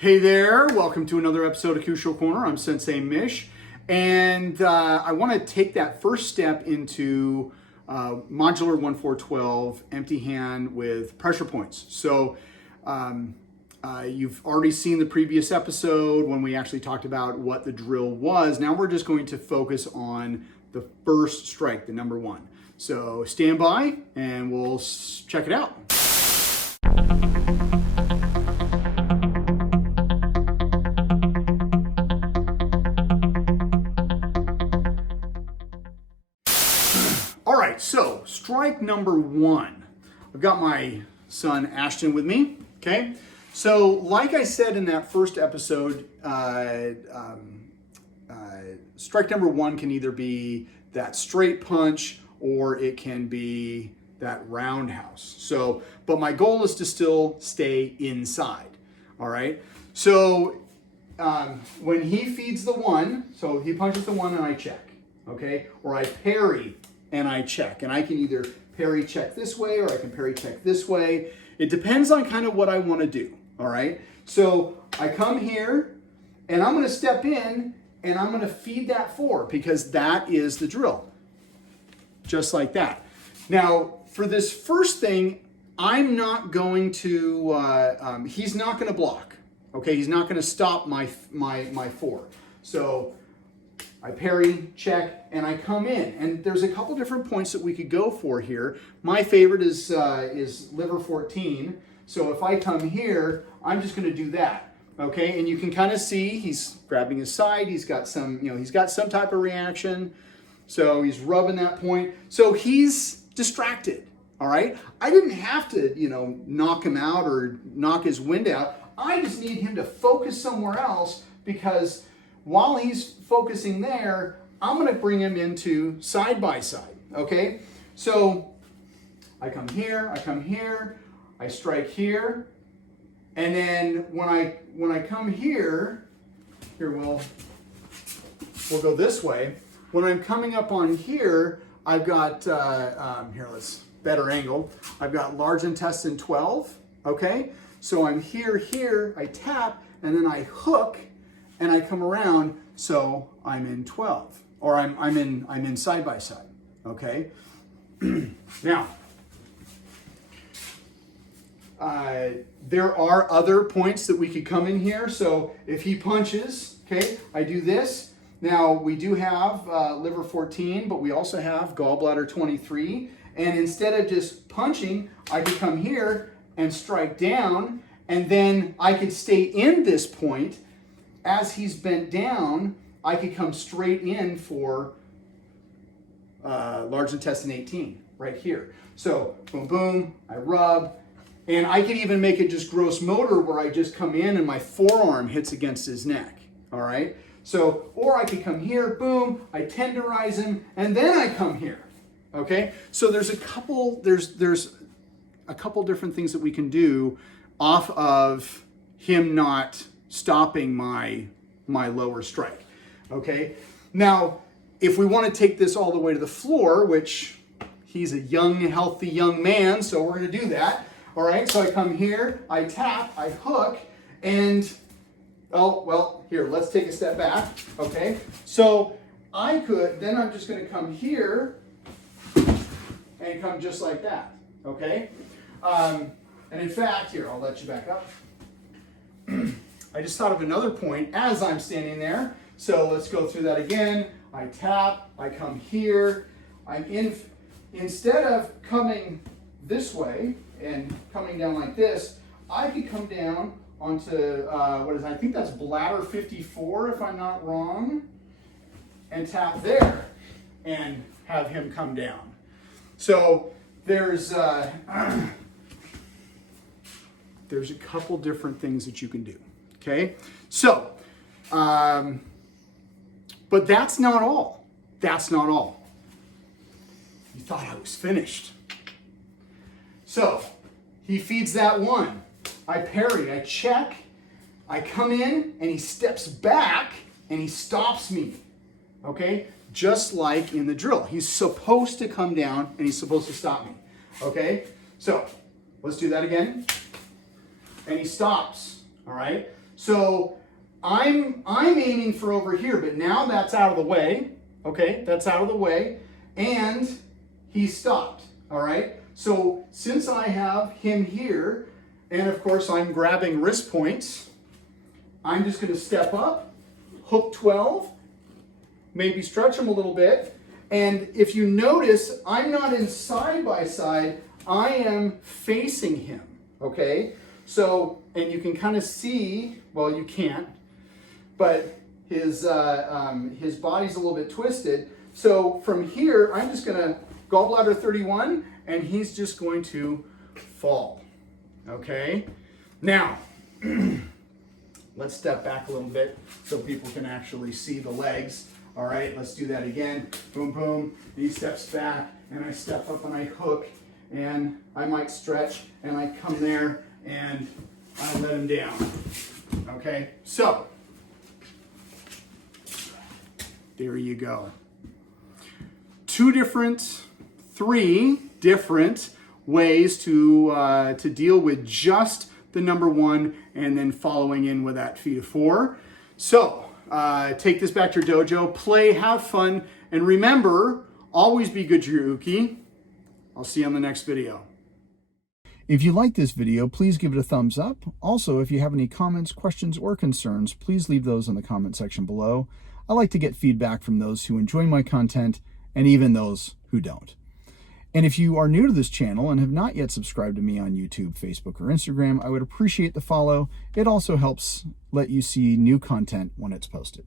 Hey there, welcome to another episode of Kyusho Korner. I'm Sensei Mish, and I want to take that first step into Modular 1-4-12 empty hand with pressure points. So you've already seen the previous episode when we actually talked about what the drill was. Now we're just going to focus on the first strike, the number one. So stand by and we'll check it out. All right, so strike number one. I've got my son Ashton with me, okay? So like I said in that first episode, strike number one can either be that straight punch or it can be that roundhouse. So, but my goal is to still stay inside, all right? So when he feeds the one, so he punches the one and I check, okay? Or I parry and I check. And I can either parry check this way or I can parry check this way. It depends on kind of what I want to do, all right? So I come here and I'm going to step in and I'm going to feed that four because that is the drill. Just like that. Now, for this first thing, I'm not going to, he's not going to block, okay? He's not going to stop my four. So I parry, check, and I come in. And there's a couple different points that we could go for here. My favorite is liver 14. So if I come here, I'm just going to do that, okay? And you can kind of see he's grabbing his side. He's got some, he's got some type of reaction. So he's rubbing that point. So he's distracted, all right? I didn't have to, knock him out or knock his wind out. I just need him to focus somewhere else because while he's focusing there, I'm going to bring him into side by side, okay? So I come here, I strike here, and then when I come here we'll go this way. When I'm coming up on here, I've got, let's better angle. I've got large intestine 12, okay? So I'm here, I tap, and then I hook, and I come around, so I'm in 12, or I'm in side by side, okay? Now, there are other points that we could come in here. So if he punches, okay, I do this. Now we do have liver 14, but we also have gallbladder 23. And instead of just punching, I could come here and strike down, and then I could stay in this point. As he's bent down, I could come straight in for large intestine 18 right here. So boom, boom, I rub, and I could even make it just gross motor where I just come in and my forearm hits against his neck, all right? So, or I could come here, boom, I tenderize him, and then I come here, okay? So there's a couple different things that we can do off of him not stopping my lower strike, okay? Now, if we want to take this all the way to the floor, which he's a young, healthy young man, so we're going to do that, all right? So I come here, I tap, I hook, and, oh, well, here, let's take a step back, okay? So I could, then I'm just going to come here and come just like that, okay? And in fact, here, I'll let you back up. I just thought of another point as I'm standing there. So let's go through that again. I tap, I come here. I'm in, instead of coming this way and coming down like this, I could come down onto, I think that's bladder 54 if I'm not wrong, and tap there and have him come down. So there's a couple different things that you can do. Okay, so, but that's not all. That's not all. You thought I was finished. So, he feeds that one. I parry, I check, I come in, and he steps back, and he stops me. Okay, just like in the drill. He's supposed to come down, and he's supposed to stop me. Okay, so let's do that again. And he stops, all right? So I'm aiming for over here, but now that's out of the way. Okay, that's out of the way, and he stopped. All right. So since I have him here, and of course I'm grabbing wrist points, I'm just going to step up, hook 12, maybe stretch him a little bit. And if you notice, I'm not in side by side, I am facing him, okay? So, and you can kind of see, well, you can't, but his body's a little bit twisted. So from here, I'm just gonna gallbladder 31, and he's just going to fall, okay? Now, let's step back a little bit so people can actually see the legs. All right, let's do that again. Boom, boom. He steps back, and I step up and I hook, and I might stretch, and I come there, and I let him down. Okay, so there you go. Three different ways to deal with just the number 1, and then following in with that feet of 4. So. Take this back to your dojo, play, have fun, and remember, always be good to your uke. I'll see you on the next video. If you like this video, please give it a thumbs up. Also, if you have any comments, questions, or concerns, please leave those in the comment section below. I like to get feedback from those who enjoy my content and even those who don't. And if you are new to this channel and have not yet subscribed to me on YouTube, Facebook, or Instagram, I would appreciate the follow. It also helps let you see new content when it's posted.